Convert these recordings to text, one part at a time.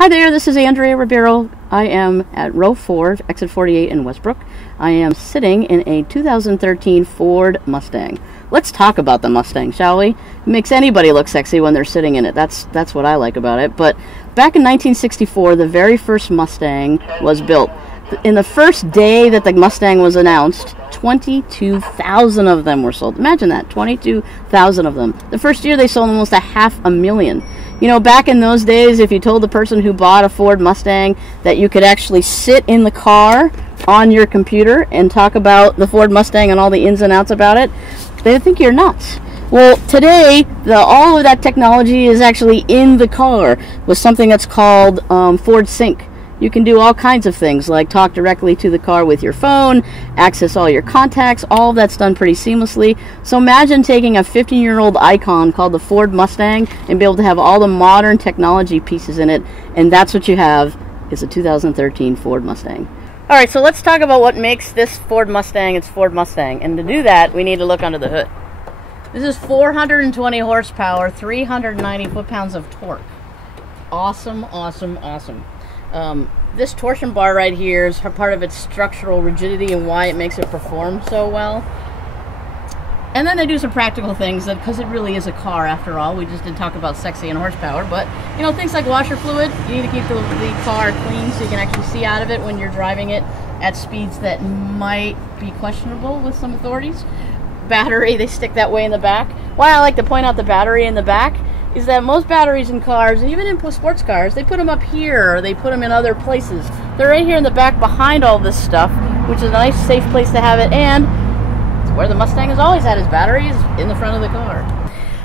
Hi there, this is Andrea Ribeiro. I am at row 4, exit 48 in Westbrook. I am sitting in a 2013 Ford Mustang. Let's talk about the Mustang, shall we? It makes anybody look sexy when they're sitting in it. That's what I like about it. But back in 1964, the very first Mustang was built. In the first day that the Mustang was announced, 22,000 of them were sold. Imagine that, 22,000 of them. The first year they sold almost 500,000. You know, back in those days, if you told the person who bought a Ford Mustang that you could actually sit in the car on your computer and talk about the Ford Mustang and all the ins and outs about it, they'd think you're nuts. Well, today, all of that technology is actually in the car with something that's called Ford Sync. You can do all kinds of things like talk directly to the car with your phone, access all your contacts, all of that's done pretty seamlessly. So imagine taking a 15-year-old icon called the Ford Mustang and be able to have all the modern technology pieces in it, and that's what you have is a 2013 Ford Mustang. Alright, so let's talk about what makes this Ford Mustang its Ford Mustang, and to do that we need to look under the hood. This is 420 horsepower, 390 foot-pounds of torque. Awesome, awesome, awesome. This torsion bar right here is part of its structural rigidity and why it makes it perform so well. And then they do some practical things because it really is a car after all. We just did talk about sexy and horsepower, but you know, things like washer fluid, you need to keep the car clean so you can actually see out of it when you're driving it at speeds that might be questionable with some authorities. Battery, they stick that way in the back. Why I like to point out the battery in the back is that most batteries in cars, even in sports cars, they put them up here or they put them in other places. They're right here in the back behind all this stuff, which is a nice safe place to have it, and it's where the Mustang has always had its batteries, in the front of the car.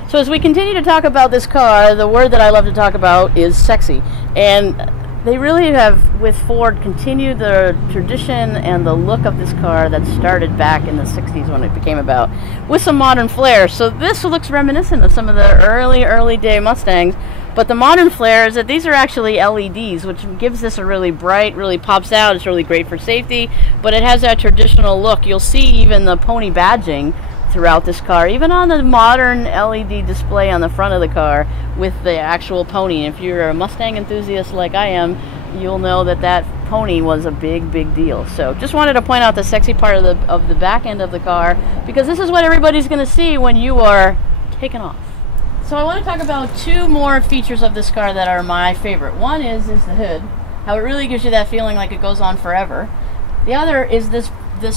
So as we continue to talk about this car, the word that I love to talk about is sexy. And they really have, with Ford, continued the tradition and the look of this car that started back in the 60s when it became about, with some modern flair. So this looks reminiscent of some of the early day Mustangs, but the modern flair is that these are actually LEDs, which gives this a really bright, really pops out. It's really great for safety, but it has that traditional look. You'll see even the pony badging throughout this car, even on the modern LED display on the front of the car with the actual pony. If you're a Mustang enthusiast like I am, you'll know that that pony was a big deal. So just wanted to point out the sexy part of the back end of the car, because this is what everybody's going to see when you are taking off. So I want to talk about two more features of this car that are my favorite. One is the hood, how it really gives you that feeling like it goes on forever. The other is this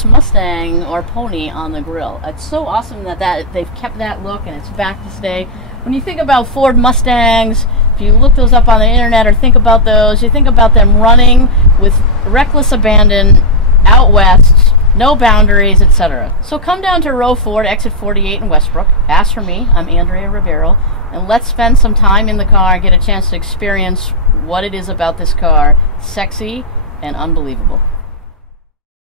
Mustang or pony on the grill. It's so awesome that they've kept that look and it's back to stay. When you think about Ford Mustangs, if you look those up on the internet or think about those, you think about them running with reckless abandon out west, no boundaries, etc. So come down to row 4 to exit 48 in Westbrook. Ask for me. I'm Andrea Ribeiro, and let's spend some time in the car and get a chance to experience what it is about this car, sexy and unbelievable.